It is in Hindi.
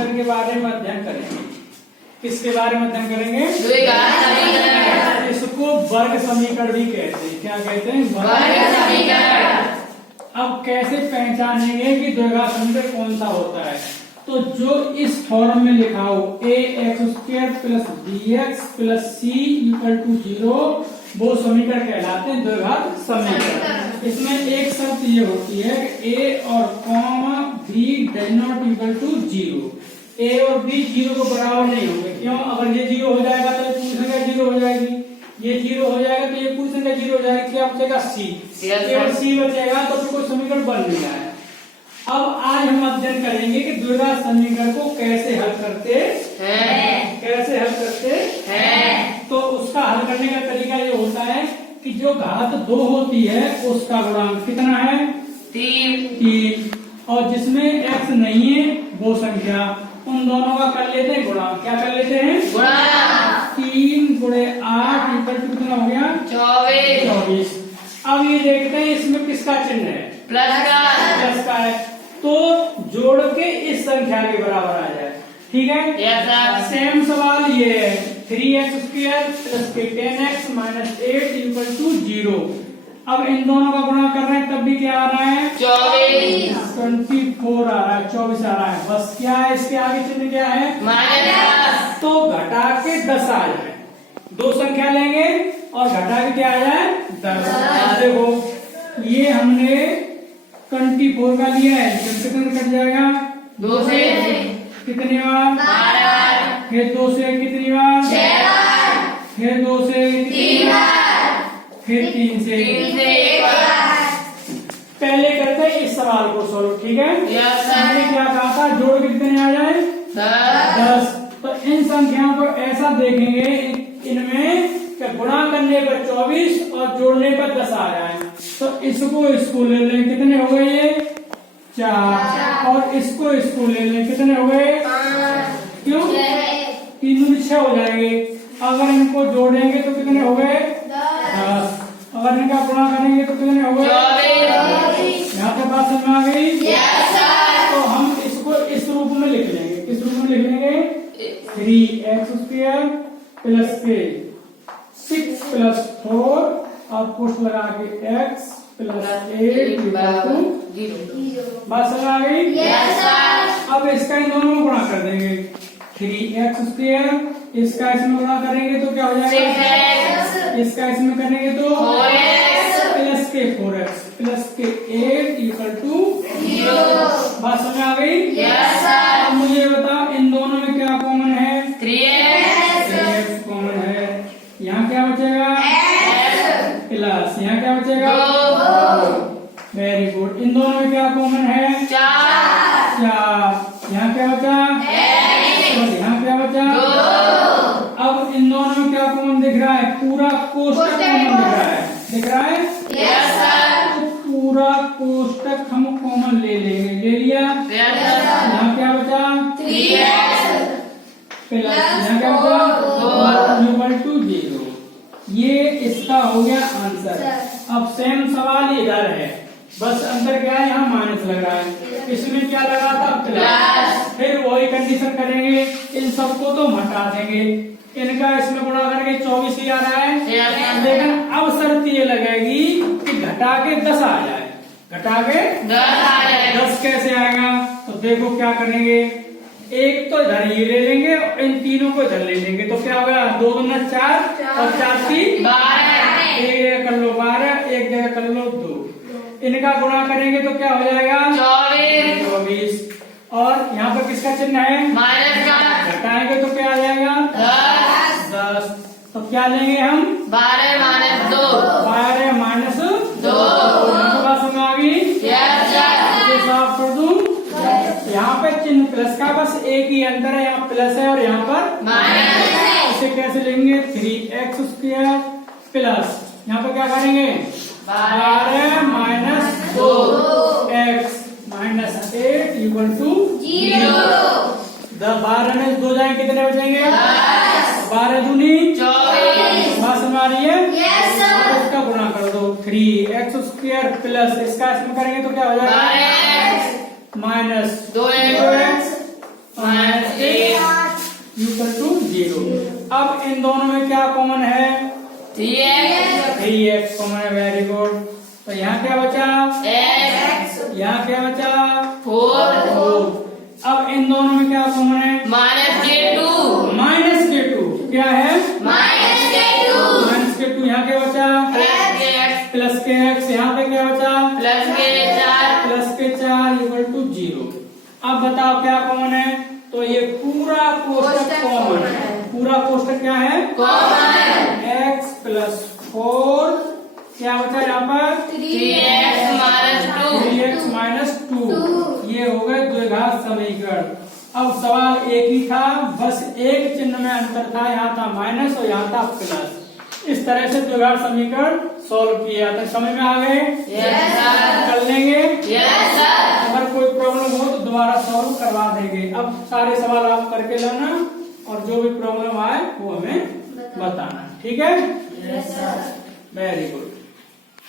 समीकरण के बारे में अध्ययन करेंगे। किसके बारे में अध्ययन करेंगे? द्विघात समीकरण। इसको वर्ग समीकरण भी कहते हैं। क्या कहते हैं? वर्ग समीकरण। अब कैसे पहचानेंगे कि द्विघात समीकरण कौन सा होता है? तो जो इस फॉर्म में लिखा हो ax² plus bx plus c equal to 0 वो समीकरण कहलाते हैं द्विघात समीकरण। इसमें एक शर्त ये होती है कि a और comma b does not equal to 0। a और b 0 को बराबर नहीं होंगे। क्यों? अगर ये 0 हो जाएगा तो ये पूरी संख्या 0 हो जाएगी, ये 0 हो जाएगा तो ये पूरी संख्या 0 हो जाएगी। क्या बचेगा? c। केवल c बचेगा तो फिर कोई समीकरण बन नहीं रहा है। अब आज हम अध्ययन करेंगे कि द्विघात समीकरण को कैसे हल करते हैं। कैसे हल करते हैं तो उसका हल करने का तरीका ये होता है कि जो घात 2 होती है उसका गुणांक कितना है? 3। और जिसमें x नहीं है वो संख्या, उन दोनों का कर लेते हैं गुणांक। क्या कर लेते हैं? गुणांक। 3 गुणे 8 इक्वल टू कितना हो गया? 24। अब ये देखते हैं इसमें किसका चिन्ह है? प्लस का है। तो जोड़ के इस संख्या के बराबर आ जाए। ठीक है? सेम सवाल ये है 3x² plus 10x minus 8 equal to 0। अब इन दोनों का गुणा कर रहे हैं तब भी क्या आ रहा है? 24 आ रहा है, 24 आ रहा है। बस क्या है इसके आगे चिन्ह क्या है? माइनस। तो घटा के 10 आ जाए। दो संख्या लेंगे और घटा के क्या आ जाए? 10। देखो ये हमने 24 का लिया है, कितने कट जाएगा? 2 से कितनी बार? 12। फिर 2 से कितनी बार? 6 बार। फिर 2 से 3 बार। फिर 3 से 1 बार। पहले करते हैं इस सवाल को सोल्व। ठीक है? हमने क्या कहा था? जोड़ के कितने आ जाए? 10। तो इन संख्याओं को ऐसा देखेंगे इनमें गुणा करने पर 24 और जोड़ने पर 10 आ जाए। तो इसको ले लें, कितने हो गए ये? 4। और इसको ले लें, कितने हो गए? 5। क्यों? 3 दूनी 6 हो जाएंगे। अगर इनको जोड़ेंगे तो कितने हो गए? 10। अगर इनका गुणा करेंगे तो कितने हो गए? 24। यहाँ पे बात समझ में आ गई? तो हम इसको इस रूप में लिख लेंगे। किस रूप में लिख लेंगे? 3x² प्लस के 6 प्लस 4 और पुश लगा के x प्लस 8 इक्वल टू 0। बात समझ आ गई? अब इसका इन दोनों में गुणा कर देंगे। 3x², इसका इसमें गुणा करेंगे तो क्या हो जाएगा? 6x। इसका इसमें करेंगे तो 4x प्लस के 4x प्लस के 8 इक्वल टू 0। बात समझ आ गई? अब मुझे बताओ इन दोनों में क्या कॉमन है? 3x कॉमन है। यहाँ क्या बचेगा? प्लस यहाँ क्या बचेगा? 2। Very good. इन दोनों में क्या कॉमन है? 4। यहाँ क्या बचा? और यहाँ क्या बचा? 2। अब इन दोनों में क्या कॉमन दिख रहा है? पूरा कोष्टक कॉमन दिख रहा है। दिख रहा है? तो पूरा कोष्टक हम कॉमन ले लेंगे। ले लिया? यहाँ क्या बचा? 3x प्लस यहाँ क्या बचा? Equal to 0। ये इसका हो गया आंसर। अब सेम सवाल इधर है, बस अंदर क्या है? यहाँ माइनस लग रहा है। इसमें क्या लगा था? प्लस। फिर वही कंडीशन करेंगे, इन सबको तो हटा देंगे, इनका इसमें गुणा करके 24 ही आ रहा है। लेकिन अब शर्त ये लगेगी कि घटा के 10 आ जाए। घटा के 10 कैसे आएगा? तो देखो क्या करेंगे, एक तो इधर ये ले लेंगे और इन तीनों को इधर ले लेंगे। तो क्या होगा? 2 दूना 4 और 4 3 12। एक जगह कर लो 12, एक जगह कर लो 2। इनका गुणा करेंगे तो क्या हो जाएगा? 24। और यहाँ पर किसका चिन्ह है? माइनस का। घटाएंगे तो क्या आ जाएगा? 10। तो क्या लेंगे हम? 12 माइनस 2। 12 माइनस 2। बात समझ आ गई? साफ कर दूं? यहाँ पे चिन्ह प्लस का बस एक ही अंतर है, यहाँ प्लस है और यहाँ पर माइनस है। इसे कैसे लेंगे? 3x² प्लस यहाँ पे क्या करेंगे? 12 minus 2x minus 8 equal to 0। 12 में 2 जाएंगे कितने बचेंगे? 12 दूनी 24। बात समझ आ रही है? इसका गुणा कर दो। 3x² प्लस इसका इसमें करेंगे तो क्या हो जाएगा? Minus 2x minus equal to 0। अब इन दोनों में क्या कॉमन है? 3x कॉमन है। Very good. तो यहाँ क्या बचा? यहाँ क्या बचा? 4। अब इन दोनों में क्या कॉमन है? -k2 माइनस k2 क्या है? -k2 minus k2। यहाँ क्या बचा? Plus kx। यहाँ पे क्या बचा? Plus k4 equal to 0। अब बताओ क्या कॉमन है? तो ये पूरा कोष्टक कॉमन है। पूरा कोष्टक क्या है? x प्लस 4 क्या बचा यहाँ पर? 3x minus 2। ये हो गए द्विघात समीकरण। अब सवाल एक ही था, बस एक चिन्ह में अंतर था। यहाँ था माइनस और यहाँ था प्लस। इस तरह से द्विघात समीकरण सॉल्व किया। तो समझ में आ गए? कर लेंगे। अगर कोई प्रॉब्लम हो तो दोबारा सॉल्व करवा देंगे। अब सारे सवाल आप करके लाना और जो भी प्रॉब्लम आए वो हमें बताना। ठीक है? Very good.